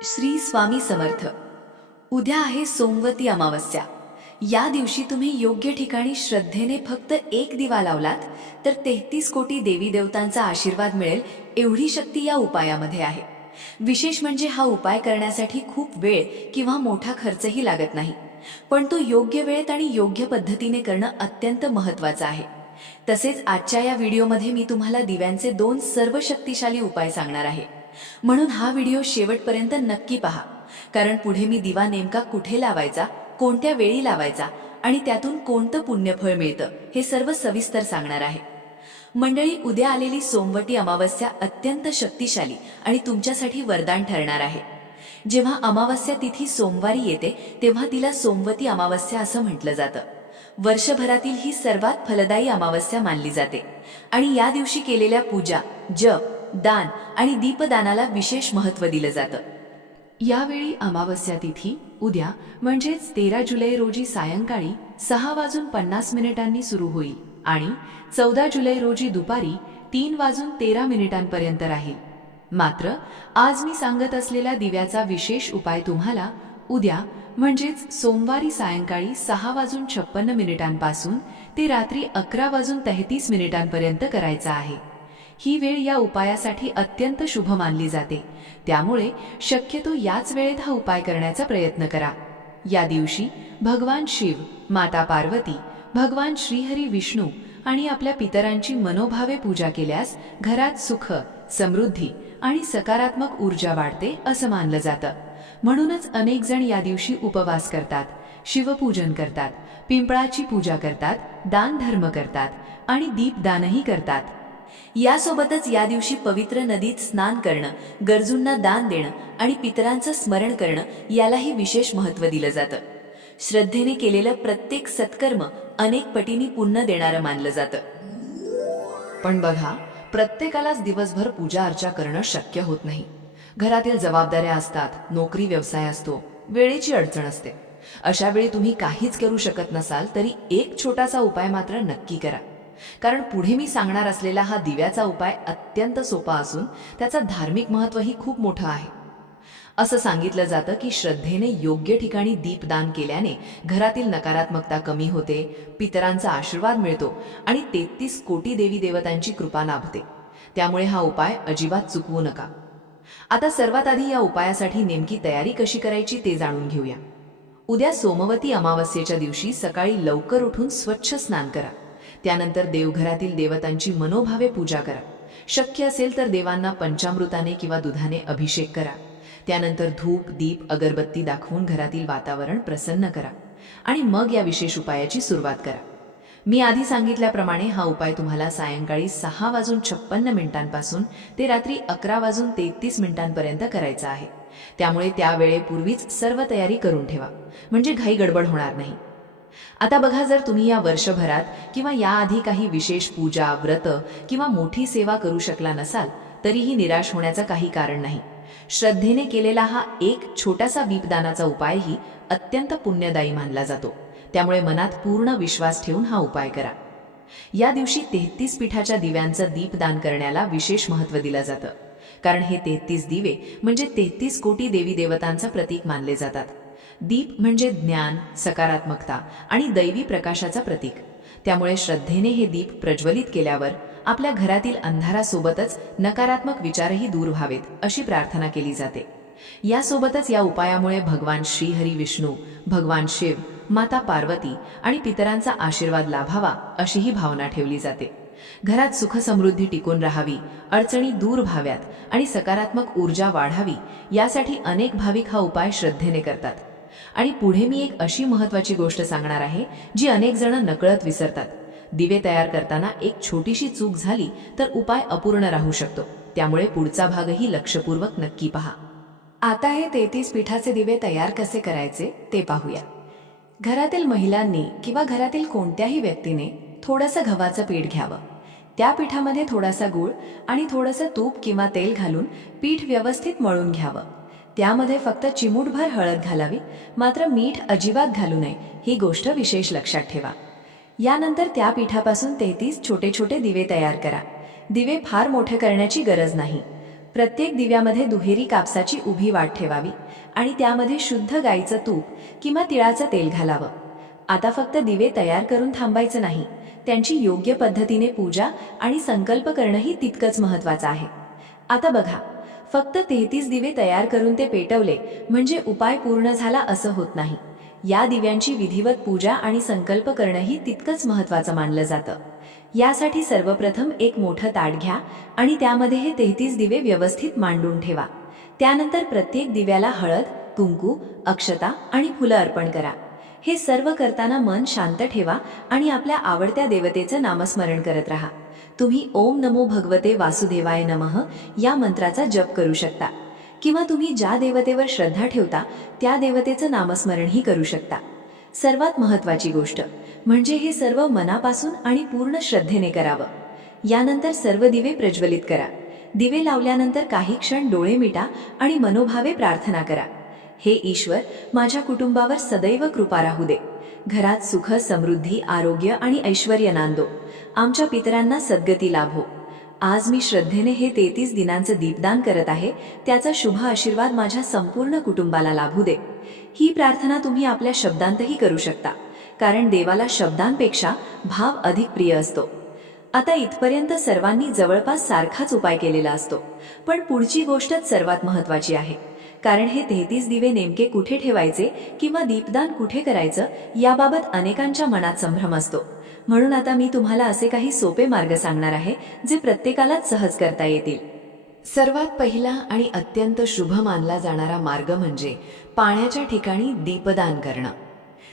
श्री स्वामी समर्थ. उद्या आहे सोमवती अमावस्या. या दिवशी तुम्ही योग्य ठिकाणी श्रद्धेने फक्त एक दिवा लावलात तर 33 कोटी देवी देवतांचा आशीर्वाद मिळेल एवढी शक्ती या उपायामध्ये आहे. विशेष म्हणजे हा उपाय करण्यासाठी खूप वेळ किंवा मोठा खर्चही लागत नाही, पण तो योग्य वेळेत आणि योग्य पद्धतीने करणं अत्यंत महत्त्वाचं आहे. तसेच आजच्या या व्हिडिओमध्ये मी तुम्हाला दिव्यांचे 2 सर्व शक्तिशाली उपाय सांगणार आहे. म्हणून हा व्हिडिओ शेवटपर्यंत नक्की पहा, कारण पुढे मी दिवा नेमका कुठे लावायचा, कोणत्या वेळी लावायचा आणि त्यातून कोणतं पुण्यफळ मिळतं हे सर्व सविस्तर सांगणार आहे. मंडळी, उद्या आलेली सोमवती अमावस्या अत्यंत शक्तिशाली आणि तुमच्यासाठी वरदान ठरणार आहे. जेव्हा अमावस्या तिथी सोमवारी येते तेव्हा तिला सोमवती अमावस्या असं म्हटलं जातं. वर्षभरातील ही सर्वात फलदायी अमावस्या मानली जाते आणि या दिवशी केलेल्या पूजा, जप, दान आणि दीपदानाला विशेष महत्त्व दिलं जातं. यावेळी अमावस्या तिथी उद्या म्हणजेच 13 जुलै रोजी सायंकाळी 6:50 सुरू होईल आणि 14 जुलै रोजी दुपारी 3:13 राहील. मात्र आज मी सांगत असलेला दिव्याचा विशेष उपाय तुम्हाला उद्या म्हणजेच सोमवारी सायंकाळी 6:56 पासून ते रात्री 11:33 करायचा आहे. ही वेळ या उपायासाठी अत्यंत शुभ मानली जाते, त्यामुळे शक्यतो याच वेळेत हा उपाय करण्याचा प्रयत्न करा. या दिवशी भगवान शिव, माता पार्वती, भगवान श्रीहरी विष्णू आणि आपल्या पितरांची मनोभावे पूजा केल्यास घरात सुख, समृद्धी आणि सकारात्मक ऊर्जा वाढते असं मानलं जातं. म्हणूनच अनेक जण या दिवशी उपवास करतात, शिवपूजन करतात, पिंपळाची पूजा करतात, दान धर्म करतात आणि दीपदानही करतात. यासोबतच या दिवशी पवित्र नदीत स्नान करणं, गरजूंना दान देणं आणि पितरांचं स्मरण करणं यालाही विशेष महत्त्व दिलं जातं. श्रद्धेने केलेलं प्रत्येक सत्कर्म अनेक पटींनी पुण्य देणारं मानलं जातं. पण बघा, प्रत्येकालाच दिवसभर पूजा अर्चा करणं शक्य होत नाही. घरातील जबाबदाऱ्या असतात, नोकरी व्यवसाय असतो, वेळेची अडचण असते. अशा वेळी तुम्ही काहीच करू शकत नसाल तरी एक छोटासा उपाय मात्र नक्की करा, कारण पुढे मी सांगणार असलेला हा दिव्याचा उपाय अत्यंत सोपा असून त्याचा धार्मिक महत्त्वही खूप मोठं आहे. असं सांगितलं जातं की श्रद्धेने योग्य ठिकाणी दीपदान केल्याने घरातील नकारात्मकता कमी होते, पितरांचा आशीर्वाद मिळतो आणि 33 कोटी देवी देवतांची कृपा लाभते. त्यामुळे हा उपाय अजिबात चुकवू नका. आता सर्वात आधी या उपायासाठी नेमकी तयारी कशी करायची ते जाणून घेऊया. उद्या सोमवती अमावस्येच्या दिवशी सकाळी लवकर उठून स्वच्छ स्नान करा. त्यानंतर देवघरातील देवतांची मनोभावे पूजा करा. शक्य असेल तर देवांना पंचामृताने किंवा दुधाने अभिषेक करा. त्यानंतर धूप, दीप, अगरबत्ती दाखवून घरातील वातावरण प्रसन्न करा आणि मग या विशेष उपायाची सुरुवात करा. मी आधी सांगितल्याप्रमाणे हा उपाय तुम्हाला सायंकाळी 6:56 पासून ते रात्री 11:33 करायचा आहे. त्यामुळे त्या वेळेपूर्वीच सर्व तयारी करून ठेवा, म्हणजे घाई गडबड होणार नाही. आता बघा, जर तुम्ही या वर्षभरात किंवा याआधी काही विशेष पूजा, व्रत किंवा मोठी सेवा करू शकला नसाल तरीही निराश होण्याचं काही कारण नाही. श्रद्धेने केलेला हा एक छोटासा दीपदानाचा उपायही अत्यंत पुण्यदायी मानला जातो. त्यामुळे मनात पूर्ण विश्वास ठेवून हा उपाय करा. या दिवशी 33 पीठाच्या दिव्यांचं दीपदान करण्याला विशेष महत्त्व दिलं जातं, कारण हे 33 दिवे म्हणजे 33 कोटी देवी देवतांचं प्रतीक मानले जातात. दीप म्हणजे ज्ञान, सकारात्मकता आणि दैवी प्रकाशाचा प्रतीक. त्यामुळे श्रद्धेने हे दीप प्रज्वलित केल्यावर आपल्या घरातील अंधारासोबतच नकारात्मक विचारही दूर व्हावेत अशी प्रार्थना केली जाते. यासोबतच या उपायामुळे भगवान श्रीहरी विष्णू, भगवान शिव, माता पार्वती आणि पितरांचा आशीर्वाद लाभावा अशीही भावना ठेवली जाते. घरात सुख समृद्धी टिकून राहावी, अडचणी दूर व्हाव्यात आणि सकारात्मक ऊर्जा वाढावी यासाठी अनेक भाविक हा उपाय श्रद्धेने करतात. आणि पुढे मी एक अशी महत्त्वाची गोष्ट सांगणार आहे जी अनेक जण नकळत विसरतात. दिवे तयार करताना एक छोटीशी चूक झाली तर उपाय अपूर्ण राहू शकतो. त्यामुळे पुढचा भागही लक्षपूर्वक नक्की पहा. आता हे 33 पीठाचे दिवे तयार कसे करायचे ते पाहूया. घरातील महिलांनी किंवा घरातील कोणत्याही व्यक्तीने थोडंसं गव्हाचं पीठ घ्यावं. त्या पीठामध्ये थोडासा गूळ आणि थोडंसं तूप किंवा तेल घालून पीठ व्यवस्थित मळून घ्यावं. त्यामध्ये फक्त चिमूटभर हळद घालावी, मात्र मीठ अजिबात घालू नये, ही गोष्ट विशेष लक्षात ठेवा. यानंतर त्या पीठापासून 33 छोटे छोटे दिवे तयार करा. दिवे फार मोठे करण्याची गरज नाही. प्रत्येक दिव्यामध्ये दुहेरी कापसाची उभी वाट ठेवावी आणि त्यामध्ये शुद्ध गाईचं तूप किंवा तिळाचं तेल घालावं. आता फक्त दिवे तयार करून थांबायचं नाही, त्यांची योग्य पद्धतीने पूजा आणि संकल्प करणंही तितकंच महत्त्वाचं आहे. आता बघा, फक्त 33 दिवे तयार करून ते पेटवले म्हणजे उपाय पूर्ण झाला असं होत नाही. या दिव्यांची विधिवत पूजा आणि संकल्प करणंही तितकंच महत्त्वाचं मानलं जातं. यासाठी सर्वप्रथम एक मोठं ताट घ्या आणि त्यामध्ये हे 33 दिवे व्यवस्थित मांडून ठेवा. त्यानंतर प्रत्येक दिव्याला हळद, कुंकू, अक्षता आणि फुलं अर्पण करा. हे सर्व करताना मन शांत ठेवा आणि आपल्या आवडत्या देवतेचं नामस्मरण करत राहा. तुम्ही ओम नमो भगवते वासुदेवाय नमः या मंत्राचा जप करू शकता किंवा तुम्ही ज्या देवतेवर श्रद्धा ठेवता त्या देवतेचं नामस्मरणही करू शकता. सर्वात महत्त्वाची गोष्ट म्हणजे हे सर्व मनापासून आणि पूर्ण श्रद्धेने करावं. यानंतर सर्व दिवे प्रज्वलित करा. दिवे लावल्यानंतर काही क्षण डोळे मिटा आणि मनोभावे प्रार्थना करा. हे ईश्वर, माझ्या कुटुंबावर सदैव कृपा राहू दे. घरात सुख, समृद्धी, आरोग्य आणि ऐश्वर्य नांदो. आमच्या पितरांना सद्गती लाभो. आज मी श्रद्धेने हे 33 दिनांचं दीपदान करत आहे, त्याचा शुभ आशीर्वाद माझ्या संपूर्ण कुटुंबाला लाभू दे. ही प्रार्थना तुम्ही आपल्या शब्दांतही करू शकता, कारण देवाला शब्दांपेक्षा भाव अधिक प्रिय असतो. आता इथपर्यंत सर्वांनी जवळपास सारखाच उपाय केलेला असतो, पण पुढची गोष्टच सर्वात महत्त्वाची आहे. कारण हे 33 दिवे नेमके कुठे ठेवायचे किंवा दीपदान कुठे करायचं याबाबत अनेकांच्या मनात संभ्रम असतो. म्हणून आता मी तुम्हाला असे काही सोपे मार्ग सांगणार आहे जे प्रत्येकालाच सहज करता येतील. सर्वात पहिला आणि अत्यंत शुभ मानला जाणारा मार्ग म्हणजे पाण्याच्या ठिकाणी दीपदान करणं.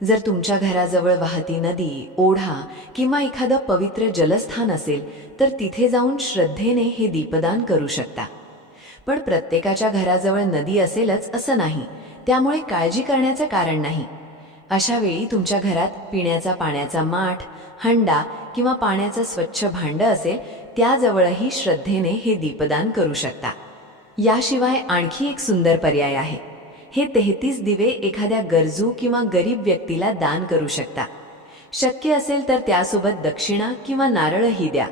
जर तुमच्या घराजवळ वाहती नदी, ओढा किंवा एखादं पवित्र जलस्थान असेल तर तिथे जाऊन श्रद्धेने हे दीपदान करू शकता. पण प्रत्येकाच्या घराजवळ नदी असेलच असं नाही, त्यामुळे काळजी करण्याचं कारण नाही. अशा वेळी तुमच्या घरात पिण्याचा पाण्याचा माठ, हंडा किंवा पाण्याचं स्वच्छ भांडं असेल त्याजवळही श्रद्धेने हे दीपदान करू शकता. याशिवाय आणखी एक सुंदर पर्याय आहे. हे 33 दिवे एखाद्या गरजू किंवा गरीब व्यक्तीला दान करू शकता. शक्य असेल तर त्यासोबत दक्षिणा किंवा नारळही द्या.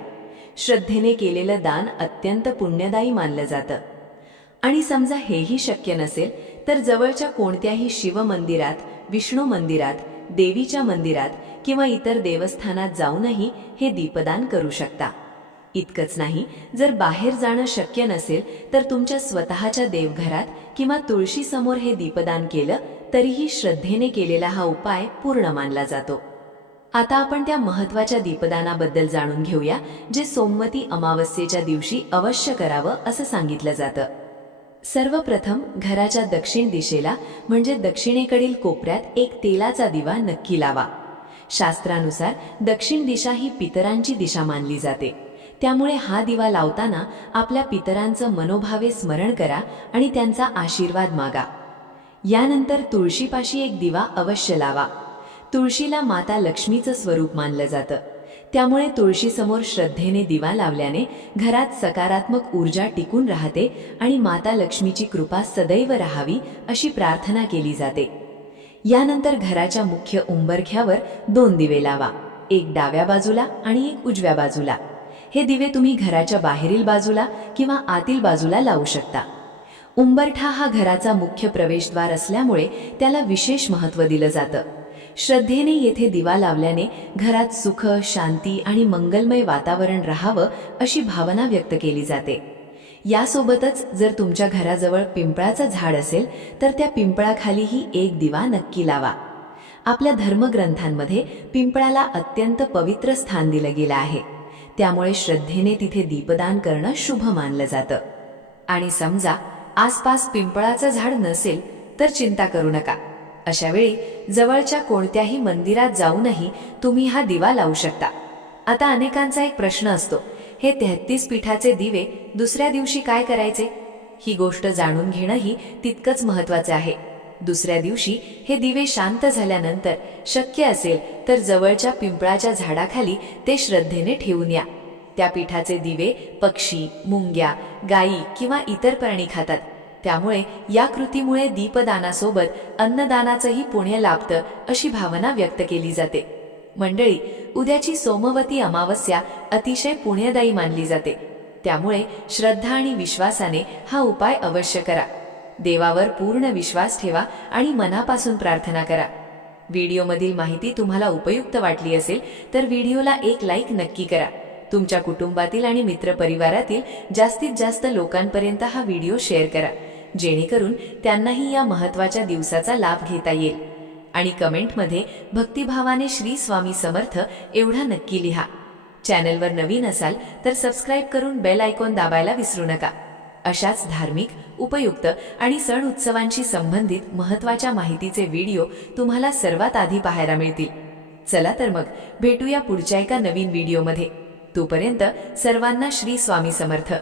श्रद्धेने केलेलं दान अत्यंत पुण्यदायी मानलं जातं. आणि समजा हेही शक्य नसेल तर जवळच्या कोणत्याही शिव मंदिरात, विष्णू मंदिरात, देवीच्या मंदिरात किंवा इतर देवस्थानात जाऊनही हे दीपदान करू शकता. इतकंच नाही, जर बाहेर जाणं शक्य नसेल तर तुमच्या स्वतःच्या देवघरात किंवा तुळशीसमोर हे दीपदान केलं तरीही श्रद्धेने केलेला हा उपाय पूर्ण मानला जातो. आता आपण त्या महत्त्वाच्या दीपदानाबद्दल जाणून घेऊया जे सोमवती अमावस्येच्या दिवशी अवश्य करावं असं सांगितलं जातं. सर्वप्रथम घराच्या दक्षिण दिशेला म्हणजे दक्षिणेकडील कोपऱ्यात एक तेलाचा दिवा नक्की लावा. शास्त्रानुसार दक्षिण दिशा ही पितरांची दिशा मानली जाते, त्यामुळे हा दिवा लावताना आपल्या पितरांचं मनोभावे स्मरण करा आणि त्यांचा आशीर्वाद मागा. यानंतर तुळशीपाशी एक दिवा अवश्य लावा. तुळशीला माता लक्ष्मीचं स्वरूप मानलं जातं, त्यामुळे तुळशीसमोर श्रद्धेने दिवा लावल्याने घरात सकारात्मक ऊर्जा टिकून राहते आणि माता लक्ष्मीची कृपा सदैव राहावी अशी प्रार्थना केली जाते. यानंतर घराच्या मुख्य उंबरठ्यावर 2 दिवे लावा, एक डाव्या बाजूला आणि एक उजव्या बाजूला. हे दिवे तुम्ही घराच्या बाहेरील बाजूला किंवा आतील बाजूला लावू शकता. उंबरठा हा घराचा मुख्य प्रवेशद्वार असल्यामुळे त्याला विशेष महत्त्व दिलं जातं. श्रद्धेने येथे दिवा लावल्याने घरात सुख, शांती आणि मंगलमय वातावरण राहावं अशी भावना व्यक्त केली जाते. यासोबतच जर तुमच्या घराजवळ पिंपळाचं झाड असेल तर त्या पिंपळाखालीही एक दिवा नक्की लावा. आपल्या धर्मग्रंथांमध्ये पिंपळाला अत्यंत पवित्र स्थान दिलं गेलं आहे, त्यामुळे श्रद्धेने तिथे दीपदान करणं शुभ मानलं जातं. आणि समजा आसपास पिंपळाचं झाड नसेल तर चिंता करू नका. अशा वेळी जवळच्या कोणत्याही मंदिरात जाऊनही तुम्ही हा दिवा लावू शकता. आता अनेकांचा एक प्रश्न असतो, हे 33 पीठाचे दिवे दुसऱ्या दिवशी काय करायचे? ही गोष्ट जाणून घेणंही तितकंच महत्त्वाचे आहे. दुसऱ्या दिवशी हे दिवे शांत झाल्यानंतर शक्य असेल तर जवळच्या पिंपळाच्या झाडाखाली ते श्रद्धेने ठेवून या. त्या पीठाचे दिवे पक्षी, मुंग्या, गायी किंवा इतर प्राणी खातात, त्यामुळे या कृतीमुळे दीपदानासोबत अन्नदानाचंही पुण्य लाभतं अशी भावना व्यक्त केली जाते. मंडळी, उद्याची सोमवती अमावस्या अतिशय पुण्यदायी मानली जाते. त्यामुळे श्रद्धा आणि विश्वासाने हा उपाय अवश्य करा. देवावर पूर्ण विश्वास ठेवा आणि मनापासून प्रार्थना करा. व्हिडिओमधील माहिती तुम्हाला उपयुक्त वाटली असेल तर व्हिडिओला एक लाईक नक्की करा. तुमच्या कुटुंबातील आणि मित्रपरिवारातील जास्तीत जास्त लोकांपर्यंत हा व्हिडिओ शेअर करा, जेणेकरून त्यांनाही या महत्त्वाच्या दिवसाचा लाभ घेता येईल. आणि कमेंटमध्ये भक्तिभावाने श्री स्वामी समर्थ एवढा नक्की लिहा. चॅनलवर नवीन असाल तर सबस्क्राईब करून बेल आयकॉन दाबायला विसरू नका. अशाच धार्मिक, उपयुक्त आणि सण उत्सवांशी संबंधित महत्त्वाच्या माहितीचे व्हिडिओ तुम्हाला सर्वात आधी पाहायला मिळतील. चला तर मग भेटूया पुढच्या एका नवीन व्हिडिओमध्ये. तोपर्यंत सर्वांना श्री स्वामी समर्थ.